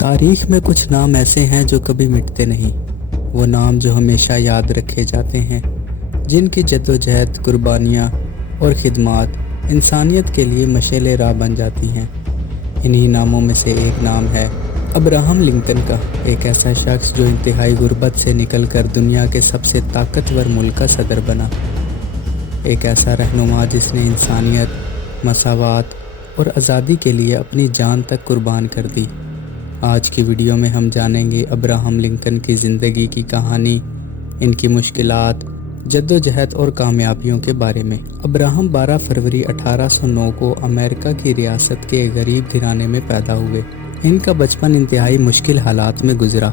تاریخ میں کچھ نام ایسے ہیں جو کبھی مٹتے نہیں، وہ نام جو ہمیشہ یاد رکھے جاتے ہیں، جن کی جدوجہد، قربانیاں اور خدمات انسانیت کے لیے مشعل راہ بن جاتی ہیں۔ انہی ناموں میں سے ایک نام ہے ابراہم لنکن کا، ایک ایسا شخص جو انتہائی غربت سے نکل کر دنیا کے سب سے طاقتور ملک کا صدر بنا، ایک ایسا رہنما جس نے انسانیت، مساوات اور آزادی کے لیے اپنی جان تک قربان کر دی۔ آج کی ویڈیو میں ہم جانیں گے ابراہم لنکن کی زندگی کی کہانی، ان کی مشکلات، جدوجہد اور کامیابیوں کے بارے میں۔ ابراہم 12 فروری 1809 کو امریکہ کی ریاست کے ایک غریب گھرانے میں پیدا ہوئے۔ ان کا بچپن انتہائی مشکل حالات میں گزرا۔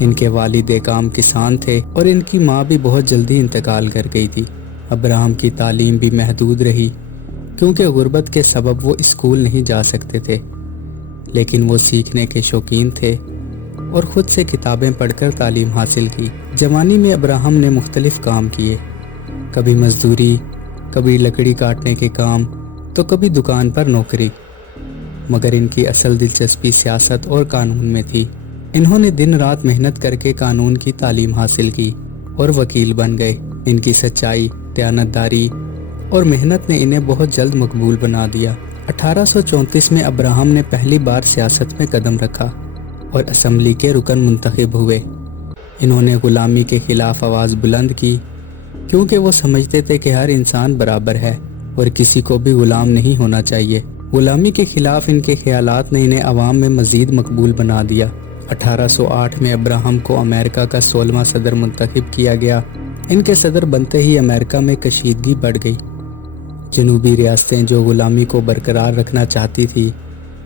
ان کے والد ایک عام کسان تھے اور ان کی ماں بھی بہت جلدی انتقال کر گئی تھی۔ ابراہم کی تعلیم بھی محدود رہی کیونکہ غربت کے سبب وہ اسکول نہیں جا سکتے تھے، لیکن وہ سیکھنے کے شوقین تھے اور خود سے کتابیں پڑھ کر تعلیم حاصل کی۔ جوانی میں ابراہم نے مختلف کام کیے، کبھی مزدوری، کبھی لکڑی کاٹنے کے کام، تو کبھی دکان پر نوکری، مگر ان کی اصل دلچسپی سیاست اور قانون میں تھی۔ انہوں نے دن رات محنت کر کے قانون کی تعلیم حاصل کی اور وکیل بن گئے۔ ان کی سچائی، دیانتداری اور محنت نے انہیں بہت جلد مقبول بنا دیا۔ 1834 میں ابراہم نے پہلی بار سیاست میں قدم رکھا اور اسمبلی کے رکن منتخب ہوئے۔ انہوں نے غلامی کے خلاف آواز بلند کی کیونکہ وہ سمجھتے تھے کہ ہر انسان برابر ہے اور کسی کو بھی غلام نہیں ہونا چاہیے۔ غلامی کے خلاف ان کے خیالات نے انہیں عوام میں مزید مقبول بنا دیا۔ 1808 میں ابراہم کو امریکہ کا 16واں صدر منتخب کیا گیا۔ ان کے صدر بنتے ہی امریکہ میں کشیدگی بڑھ گئی۔ جنوبی ریاستیں جو غلامی کو برقرار رکھنا چاہتی تھی،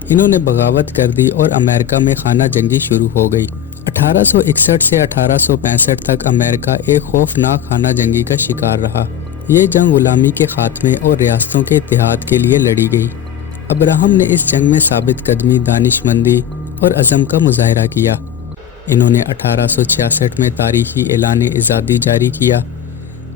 انہوں نے بغاوت کر دی اور امریکہ میں خانہ جنگی شروع ہو گئی۔ 1861 سے 1865 تک امریکہ ایک خوفناک خانہ جنگی کا شکار رہا۔ یہ جنگ غلامی کے خاتمے اور ریاستوں کے اتحاد کے لیے لڑی گئی۔ ابراہم نے اس جنگ میں ثابت قدمی، دانشمندی اور عزم کا مظاہرہ کیا۔ انہوں نے 1866 میں تاریخی اعلان آزادی جاری کیا،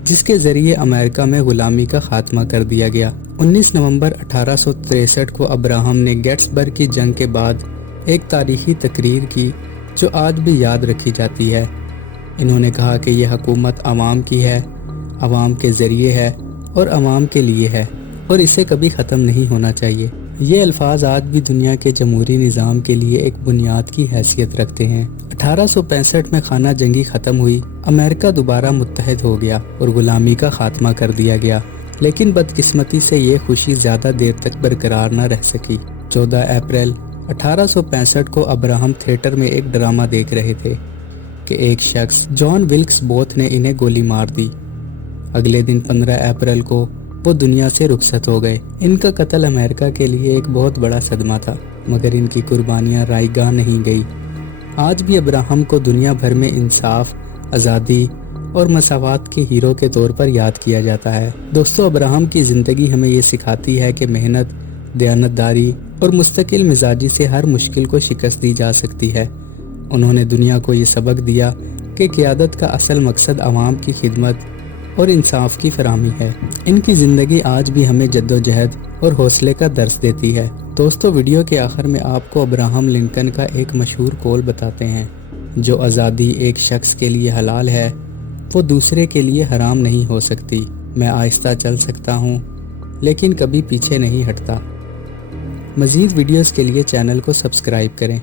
جس کے ذریعے امریکہ میں غلامی کا خاتمہ کر دیا گیا۔ 19 نومبر 1863 کو ابراہم نے گیٹس برگ کی جنگ کے بعد ایک تاریخی تقریر کی جو آج بھی یاد رکھی جاتی ہے۔ انہوں نے کہا کہ یہ حکومت عوام کی ہے، عوام کے ذریعے ہے اور عوام کے لیے ہے اور اسے کبھی ختم نہیں ہونا چاہیے۔ یہ الفاظ آج بھی دنیا کے جمہوری نظام کے لیے ایک بنیاد کی حیثیت رکھتے ہیں۔ 1865 میں خانہ جنگی ختم ہوئی، امریکہ دوبارہ متحد ہو گیا اور غلامی کا خاتمہ کر دیا گیا، لیکن بدقسمتی سے یہ خوشی زیادہ دیر تک برقرار نہ رہ سکی۔ 14 اپریل 1865 کو ابراہم تھیٹر میں ایک ڈرامہ دیکھ رہے تھے کہ ایک شخص، جان ولکس بوتھ، نے انہیں گولی مار دی۔ اگلے دن 15 اپریل کو وہ دنیا سے رخصت ہو گئے۔ ان کا قتل امریکہ کے لیے ایک بہت بڑا صدمہ تھا، مگر ان کی قربانیاں رائے گاہ نہیں گئی۔ آج بھی ابراہم کو دنیا بھر میں انصاف، آزادی اور مساوات کے ہیرو کے طور پر یاد کیا جاتا ہے۔ دوستو، ابراہم کی زندگی ہمیں یہ سکھاتی ہے کہ محنت، دیانتداری اور مستقل مزاجی سے ہر مشکل کو شکست دی جا سکتی ہے۔ انہوں نے دنیا کو یہ سبق دیا کہ قیادت کا اصل مقصد عوام کی خدمت اور انصاف کی فراہمی ہے۔ ان کی زندگی آج بھی ہمیں جدوجہد اور حوصلے کا درس دیتی ہے۔ دوستو، ویڈیو کے آخر میں آپ کو ابراہم لنکن کا ایک مشہور قول بتاتے ہیں، جو آزادی ایک شخص کے لیے حلال ہے، وہ دوسرے کے لیے حرام نہیں ہو سکتی۔ میں آہستہ چل سکتا ہوں، لیکن کبھی پیچھے نہیں ہٹتا۔ مزید ویڈیوز کے لیے چینل کو سبسکرائب کریں۔